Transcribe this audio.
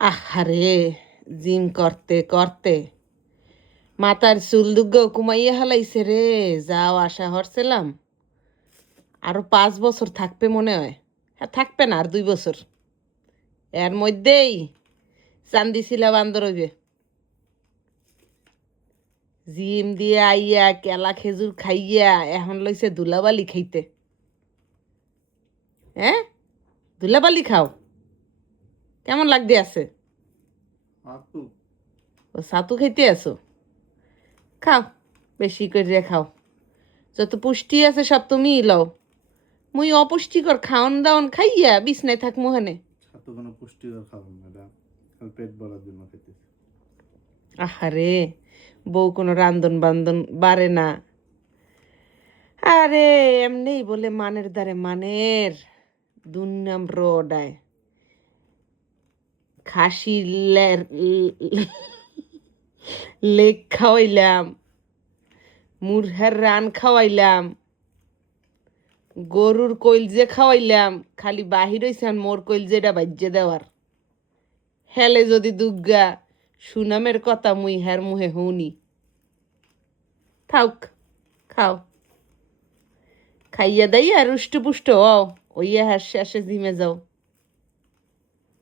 আহারে, জিম করতে করতে মাথার চুল দুগ্গো কুমাইয়া হালাইছে রে। যাও আশা হরছিলাম আরো 5 বছর থাকবে মনে হয়। হ্যাঁ, থাকবে না আর 2 বছর। এর মধ্যেই চান্দি ছিলা বান্দর হইবে। জিম দিয়ে আইয়া কেলা খেজুর খাইয়া এখন লইছে ধুলাবালি খাইতে। হ্যাঁ, ধুলাবালি খাও, কেমন লাগতে আছে? ও ছাতু খাইতে আছো? খাও, বেশি করে খাও। যত পুষ্টি আছে সব তুমিই লও। মুই অপুষ্টিকর খাওন দাওন খাইয়া বিছনায় থাক মোহানে। ছাতু কোনো পুষ্টিকর খাবার না, এটা খালি পেট ভরার জন্য খেতেছি। আহারে, বউ কোনো রান্ধন বান্ধন বাড়ে না। আরে এমনি বলে মানের দ্বারে মানের দুর্নাম রোডায় খাসি লেগ খাওয়াইলাম, মুরহার রান খাওয়াইলাম, গরুর কইলজে খাওয়াইলাম। খালি বাহির হইছেন মোর কইলজেটা বাজ্যে দেওয়ার। হেলে যদি দুগ্গা সুনামের কথা মুই হের মুহে হউনি। থাউক, খাও, খাইয়া দাইয়া রুষ্ট পুষ্ট হও, ওইয়া হার শেষে জিমে যাও।